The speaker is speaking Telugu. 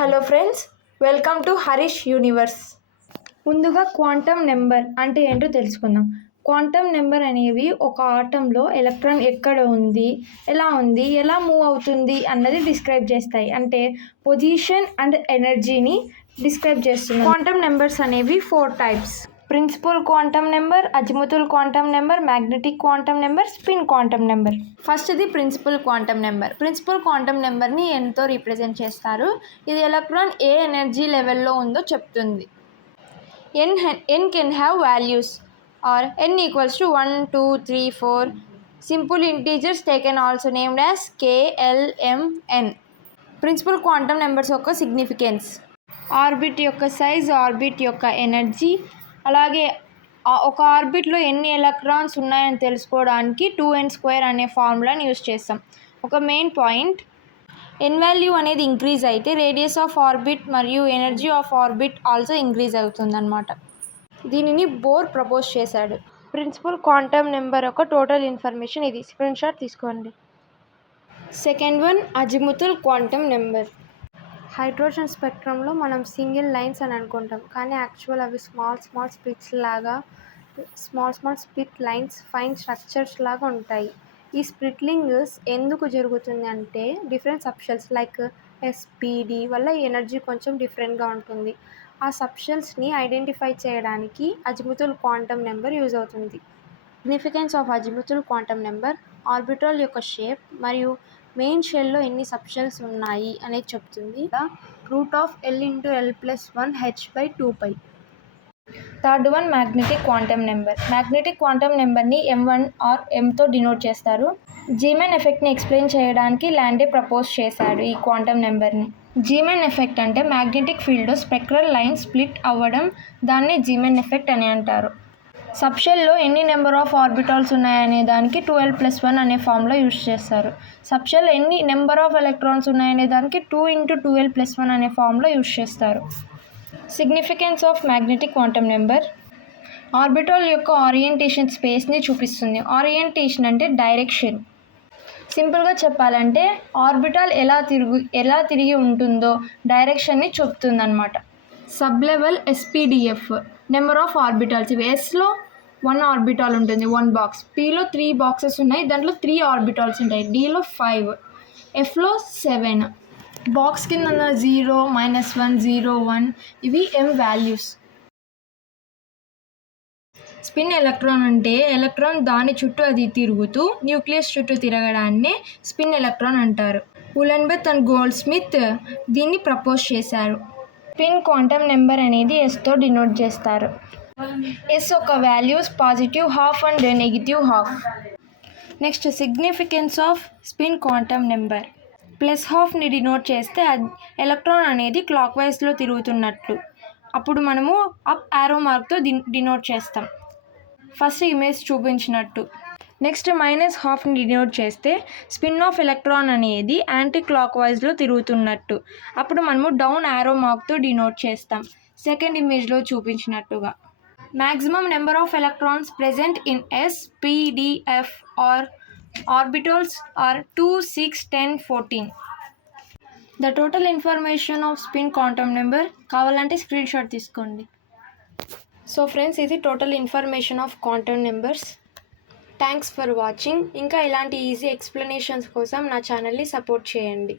Hello friends, welcome to Harish universe. ముందుగా క్వాంటమ్ నెంబర్ అంటే ఏంటో తెలుసుకుందాం. క్వాంటమ్ నెంబర్ అనేవి ఒక ఆటంలో ఎలక్ట్రాన్ ఎక్కడ ఉంది, ఎలా మూవ్ అవుతుంది అన్నది డిస్క్రైబ్ చేస్తాయి. అంటే పొజిషన్ అండ్ ఎనర్జీని డిస్క్రైబ్ చేస్తుంది. క్వాంటమ్ నెంబర్స్ అనేవి 4 types: principal quantum number, azimuthal quantum number, magnetic quantum number, spin quantum number. ఫస్ట్ది principal quantum number. Principal quantum నెంబర్ని ఎంతో రిప్రజెంట్ చేస్తారు. ఇది ఎలక్ట్రాన్ ఏ ఎనర్జీ లెవెల్లో ఉందో చెప్తుంది. n can have values or n equals to 1, 2, 3, 4 simple integers taken also named as k, l, m, n. Principal quantum numbers యొక్క సిగ్నిఫికెన్స్: ఆర్బిట్ యొక్క సైజ్, ఆర్బిట్ యొక్క ఎనర్జీ, అలాగే ఒక ఆర్బిట్లో ఎన్ని ఎలక్ట్రాన్స్ ఉన్నాయని తెలుసుకోవడానికి 2n² అనే ఫార్ములాని యూజ్ చేస్తాం. ఒక మెయిన్ పాయింట్, n వాల్యూ అనేది ఇంక్రీజ్ అయితే రేడియస్ ఆఫ్ ఆర్బిట్ మరియు energy of orbit also increase అవుతుందన్నమాట. దీనిని బోర్ ప్రపోజ్ చేశాడు. ప్రిన్సిపల్ క్వాంటమ్ నెంబర్ యొక్క టోటల్ ఇన్ఫర్మేషన్ ఇది. స్క్రీన్ షాట్ తీసుకోండి. Second one, azimuthal quantum number. Hydrogen స్పెక్ట్రంలో మనం సింగిల్ లైన్స్ అని అనుకుంటాం, కానీ యాక్చువల్ అవి స్మాల్ స్ప్లిట్స్ లాగా స్ప్లిట్ లైన్స్, ఫైన్ స్ట్రక్చర్స్ లాగా ఉంటాయి. ఈ స్ప్లిట్లింగ్ ఎందుకు జరుగుతుంది అంటే డిఫరెంట్ సబ్షెల్స్ లైక్ ఎస్పిడి వల్ల ఎనర్జీ కొంచెం డిఫరెంట్గా ఉంటుంది. ఆ సబ్షెల్స్ని ఐడెంటిఫై చేయడానికి అజిముతల్ క్వాంటమ్ నెంబర్ యూజ్ అవుతుంది. Significance of azimuthal quantum number orbital యొక్క షేప్ మరియు మెయిన్ షెల్లో ఎన్ని సబ్షెల్స్ ఉన్నాయి అనేది చెప్తుంది. √L×L+1h/2π. Third one, magnetic quantum number. Magnetic quantum నెంబర్ని m1 ఆర్ mతో డినోట్ చేస్తారు. జీమెన్ ఎఫెక్ట్ని ఎక్స్ప్లెయిన్ చేయడానికి లాండే ప్రపోజ్ చేశాడు ఈ క్వాంటమ్ నెంబర్ని. జీమెన్ ఎఫెక్ట్ అంటే మ్యాగ్నెటిక్ ఫీల్డ్లో స్పెక్ట్రల్ లైన్ స్ప్లిట్ అవ్వడం, దాన్ని జీమెన్ ఎఫెక్ట్ అని అంటారు. సబ్షెల్లో ఎన్ని నెంబర్ ఆఫ్ ఆర్బిటాల్స్ ఉన్నాయనే దానికి 2l+1 అనే ఫార్ములా యూజ్ చేస్తారు. సబ్షెల్ ఎన్ని నెంబర్ ఆఫ్ ఎలక్ట్రాన్స్ ఉన్నాయనే దానికి 2×2l+1 అనే ఫార్ములా యూజ్ చేస్తారు. Significance of magnetic quantum number orbital యొక్క ఆరియంటేషన్ స్పేస్ని చూపిస్తుంది. ఆరియంటేషన్ అంటే డైరెక్షన్. సింపుల్గా చెప్పాలంటే ఆర్బిటాల్ ఎలా తిరిగి ఉంటుందో డైరెక్షన్ని చెప్తుందన్నమాట. Sub level SPDF number of orbitals. ఇవి ఎస్లో 1 ఆర్బిటాల్ ఉంటుంది, 1 బాక్స్. పిలో 3 బాక్సెస్ ఉన్నాయి, దాంట్లో 3 ఆర్బిటాల్స్ ఉంటాయి. డిలో 5, ఎఫ్లో 7. బాక్స్ కింద 0, -1, 0, 1 ఇవి m వాల్యూస్. స్పిన్ ఎలక్ట్రాన్ అంటే ఎలక్ట్రాన్ దాని చుట్టూ అది తిరుగుతూ న్యూక్లియస్ చుట్టూ తిరగడాన్ని స్పిన్ ఎలక్ట్రాన్ అంటారు. ఉలెన్బెత్ అండ్ గోల్డ్స్మిత్ దీన్ని ప్రపోజ్ చేశారు. స్పిన్ క్వాంటమ్ నెంబర్ అనేది ఎస్తో డినోట్ చేస్తారు. ఎస్ యొక్క values +12 and -12. Next, significance of spin quantum number. +12ని డినోట్ చేస్తే ఎలక్ట్రాన్ అనేది క్లాక్ వైజ్లో తిరుగుతున్నట్లు. అప్పుడు మనము అప్ యారో మార్క్తో డినోట్ చేస్తాం, ఫస్ట్ ఇమేజ్ చూపించినట్టు. నెక్స్ట్, -12ని డినోట్ చేస్తే స్పిన్ ఆఫ్ ఎలక్ట్రాన్ అనేది యాంటీ క్లాక్ వైజ్లో తిరుగుతున్నట్టు. అప్పుడు మనము డౌన్ యారో మార్క్తో డినోట్ చేస్తాం, సెకండ్ ఇమేజ్లో చూపించినట్టుగా. Maximum number of electrons present in S, P, D, F are orbitals are 2, 6, 10, 14. The total information of spin quantum number. కావాలంటే స్క్రీన్ షాట్ తీసుకోండి. సో ఫ్రెండ్స్, ఇది total information of quantum numbers. Thanks for watching. ఇంకా ఇలాంటి ఈజీ ఎక్స్ప్లెనేషన్స్ కోసం నా ఛానల్ని సపోర్ట్ చేయండి.